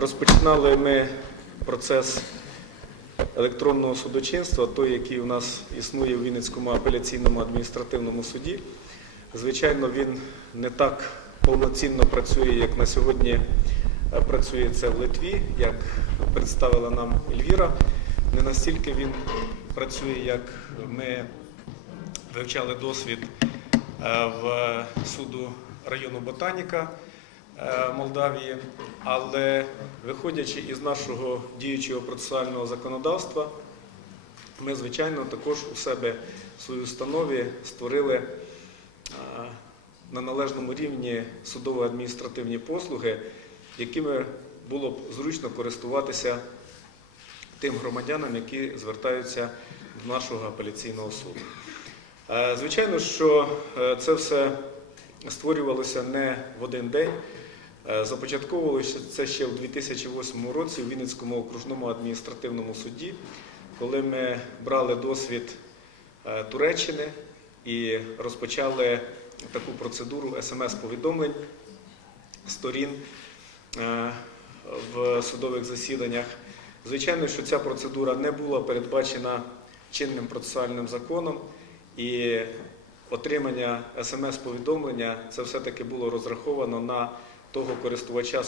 Розпочинали ми процес електронного судочинства, той, який у нас існує в Вінницькому апеляційному адміністративному суді. Звичайно, він не так повноцінно працює, як на сьогодні працює це в Литві, як представила нам Ельвіра. Не настільки він працює, як ми вивчали досвід е, в суду району Ботаніка е, Молдавії, але виходячи із нашого діючого процесуального законодавства, ми, звичайно, також у себе в своїй установі створили е, на належному рівні судово-адміністративні послуги, якими було б зручно користуватися тим громадянам, які звертаються до нашого апеляційного суду. Е, Звичайно, що е, це все створювалося не в один день. Е, Започатковувалося це ще в 2008 році у Вінницькому окружному адміністративному суді, коли ми брали досвід е, Туреччини і розпочали таку процедуру смс-повідомлень сторін е, в судових засіданнях. Звичайно, що ця процедура не була передбачена чинним процесуальним законом, і отримання смс-повідомлення це все-таки було розраховано на того користувача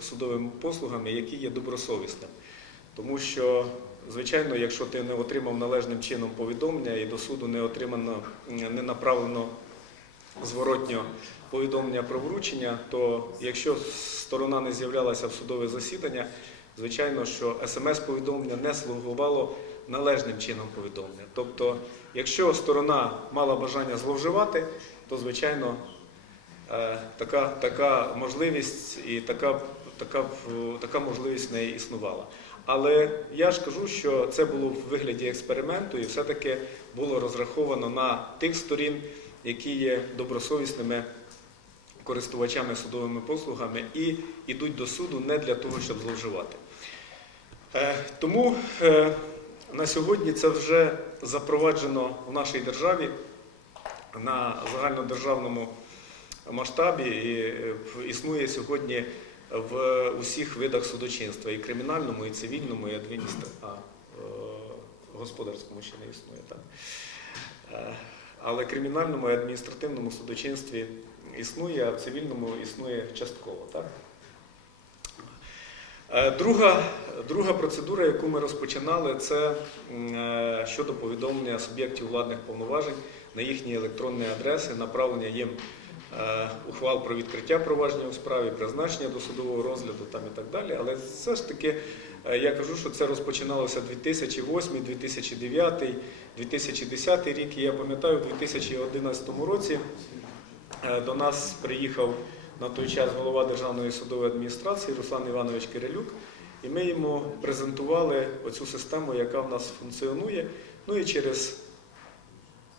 судовими послугами, який є добросовісним. Тому що, звичайно, якщо ти не отримав належним чином повідомлення і до суду не отримано, не направлено зворотньо повідомлення про вручення, то якщо сторона не з'являлася в судове засідання, звичайно, що смс-повідомлення не слугувало належним чином повідомлення. Тобто, якщо сторона мала бажання зловживати, то звичайно така, така можливість і така, така, така можливість в неї існувала. Але я ж кажу, що це було в вигляді експерименту і все-таки було розраховано на тих сторін, які є добросовісними користувачами судовими послугами і йдуть до суду не для того, щоб зловживати. Е, Тому е, на сьогодні це вже запроваджено в нашій державі на загальнодержавному масштабі і е, існує сьогодні в усіх видах судочинства, і кримінальному, і цивільному, і адміністративному. А, е, господарському ще не існує, так. Е, Але кримінальному і адміністративному судочинстві існує, а в цивільному існує частково. Так? Друга, друга процедура, яку ми розпочинали, це щодо повідомлення суб'єктів владних повноважень на їхні електронні адреси, направлення їм ухвал про відкриття провадження у справі, призначення до судового розгляду там і так далі. Але все ж таки е, я кажу, що це розпочиналося 2008, 2009, 2010 рік. І я пам'ятаю, у 2011 році е, до нас приїхав на той час голова Державної судової адміністрації Руслан Іванович Кирилюк, і ми йому презентували оцю систему, яка в нас функціонує. Ну і через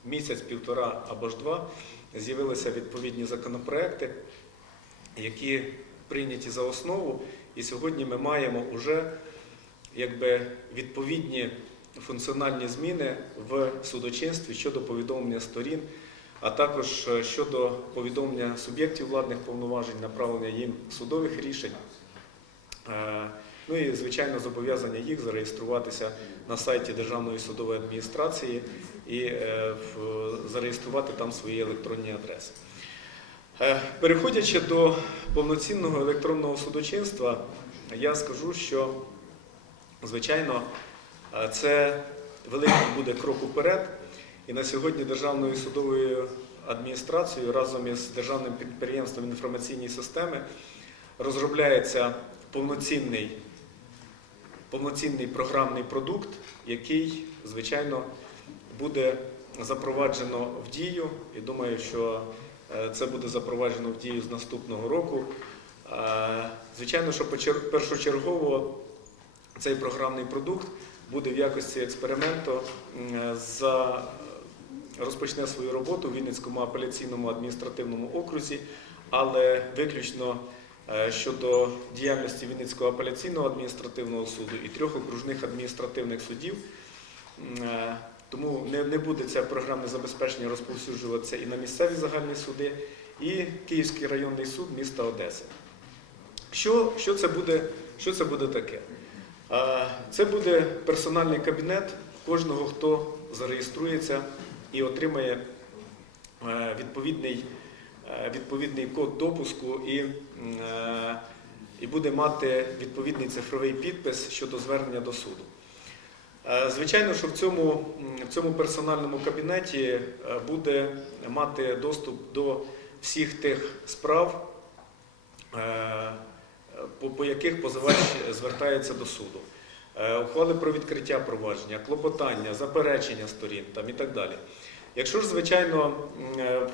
місяць, півтора або ж два з'явилися відповідні законопроекти, які прийняті за основу. І сьогодні ми маємо вже якби, відповідні функціональні зміни в судочинстві щодо повідомлення сторін, а також е, щодо повідомлення суб'єктів владних повноважень, направлення їм судових рішень. Ну і, звичайно, зобов'язання їх зареєструватися на сайті Державної судової адміністрації і е, зареєструвати там свої електронні адреси. Е, Переходячи до повноцінного електронного судочинства, я скажу, що, звичайно, е, це великий буде крок уперед. І на сьогодні Державною судовою адміністрацією разом із Державним підприємством інформаційні системи розробляється повноцінний, повноцінний програмний продукт, який, звичайно, буде запроваджено в дію. І думаю, що е, це буде запроваджено в дію з наступного року. Е, Звичайно, що першочергово цей програмний продукт буде в якості експерименту за розпочне свою роботу в Вінницькому апеляційному адміністративному окрузі, але виключно щодо діяльності Вінницького апеляційного адміністративного суду і трьох окружних адміністративних судів. Е, Тому не, буде це програмне забезпечення розповсюджуватися і на місцеві загальні суди, і Київський районний суд міста Одеси. Що, що, це, буде, що це буде таке? Це буде персональний кабінет кожного, хто зареєструється і отримає е, відповідний, е, відповідний код допуску і, е, і буде мати відповідний цифровий підпис щодо звернення до суду. Е, Звичайно, що в цьому, в цьому персональному кабінеті е, буде мати доступ до всіх тих справ, е, по, по яких позивач звертається до суду. Е, Ухвали про відкриття провадження, клопотання, заперечення сторін там, і так далі. Якщо ж, звичайно,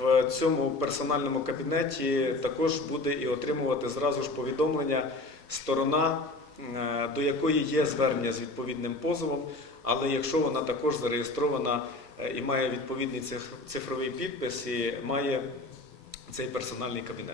в цьому персональному кабінеті також буде і отримувати зразу ж повідомлення сторона, до якої є звернення з відповідним позовом, але якщо вона також зареєстрована е, і має відповідний цифровий підпис і має цей персональний кабінет.